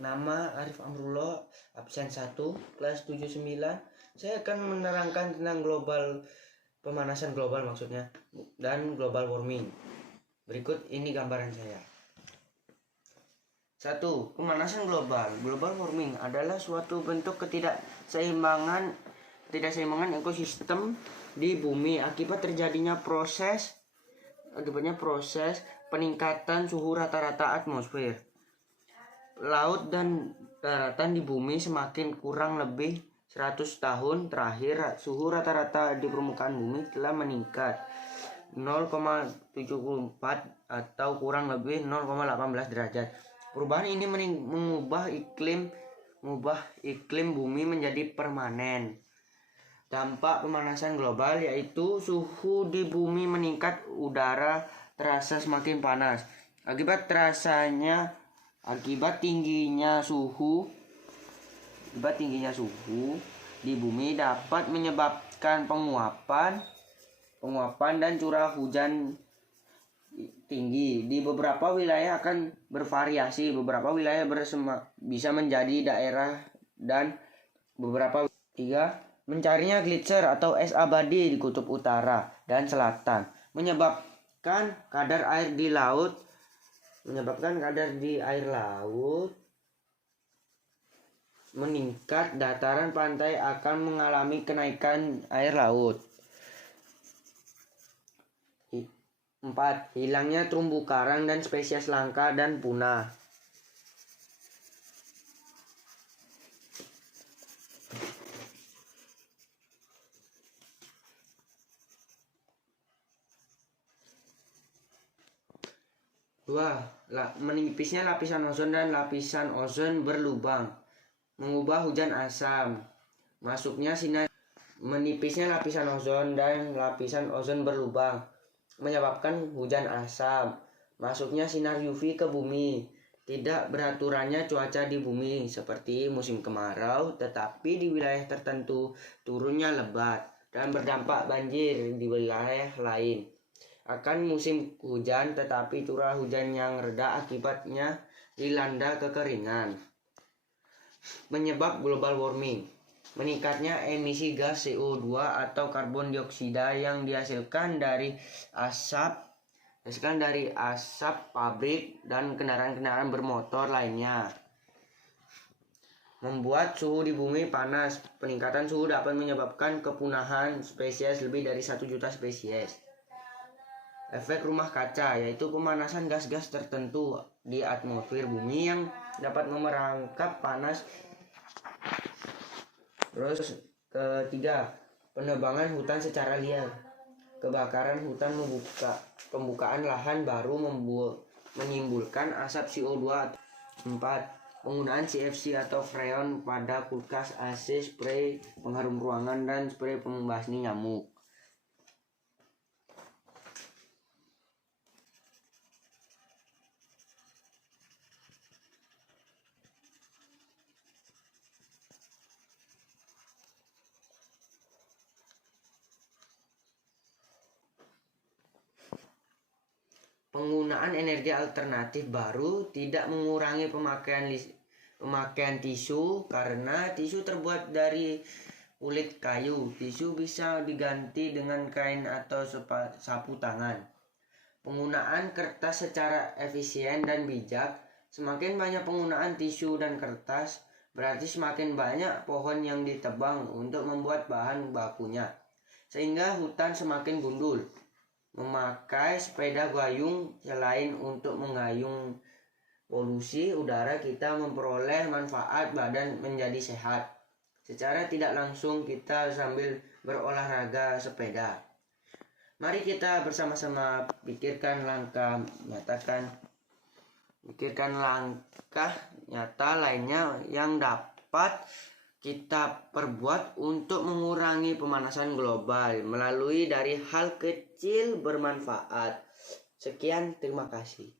Nama Arif Amrullah, absen 1, kelas 79. Saya akan menerangkan tentang pemanasan global maksudnya, dan global warming. Berikut ini gambaran saya. 1. Pemanasan global. Global warming adalah suatu bentuk ketidakseimbangan ekosistem di bumi akibat terjadinya proses peningkatan suhu rata-rata atmosfer, laut dan daratan di bumi. Semakin kurang lebih 100 tahun terakhir, suhu rata-rata di permukaan bumi telah meningkat 0,74 atau kurang lebih 0,18 derajat. Perubahan ini mengubah iklim bumi menjadi permanen. Dampak pemanasan global yaitu suhu di bumi meningkat, udara terasa semakin panas. Akibat tingginya suhu di bumi dapat menyebabkan penguapan dan curah hujan tinggi. Di beberapa wilayah akan bervariasi. Beberapa wilayah bisa menjadi daerah dan beberapa. 3. Mencarinya gletser atau es abadi di kutub utara dan selatan menyebabkan kadar air di air laut meningkat. Dataran pantai akan mengalami kenaikan air laut. 4. Hilangnya terumbu karang dan spesies langka dan punah. Menipisnya lapisan ozon dan lapisan ozon berlubang mengubah hujan asam. Menipisnya lapisan ozon dan lapisan ozon berlubang menyebabkan hujan asam. Masuknya sinar UV ke bumi. Tidak beraturannya cuaca di bumi seperti musim kemarau, tetapi di wilayah tertentu turunnya lebat dan berdampak banjir di wilayah lain. Akan musim hujan, tetapi curah hujan yang reda akibatnya dilanda kekeringan. Penyebab global warming: meningkatnya emisi gas CO2 atau karbon dioksida yang dihasilkan dari asap pabrik dan kendaraan bermotor lainnya. Membuat suhu di bumi panas. Peningkatan suhu dapat menyebabkan kepunahan spesies lebih dari 1 juta spesies. Efek rumah kaca yaitu pemanasan gas-gas tertentu di atmosfer bumi yang dapat memerangkap panas. Terus 3. Penebangan hutan secara liar. Kebakaran hutan pembukaan lahan baru menimbulkan asap CO2. 4. Penggunaan CFC atau freon pada kulkas, AC, spray pengharum ruangan, dan spray pembasmi nyamuk. Penggunaan energi alternatif baru tidak mengurangi pemakaian tisu karena tisu terbuat dari kulit kayu. Tisu bisa diganti dengan kain atau sapu tangan. Penggunaan kertas secara efisien dan bijak. Semakin banyak penggunaan tisu dan kertas, berarti semakin banyak pohon yang ditebang untuk membuat bahan bakunya, sehingga hutan semakin gundul. Memakai sepeda gayung selain untuk mengayung polusi udara, kita memperoleh manfaat badan menjadi sehat. Secara tidak langsung kita sambil berolahraga sepeda. Mari kita bersama-sama pikirkan langkah nyata lainnya yang dapat kita perbuat untuk mengurangi pemanasan global melalui dari hal kecil bermanfaat. Sekian, terima kasih.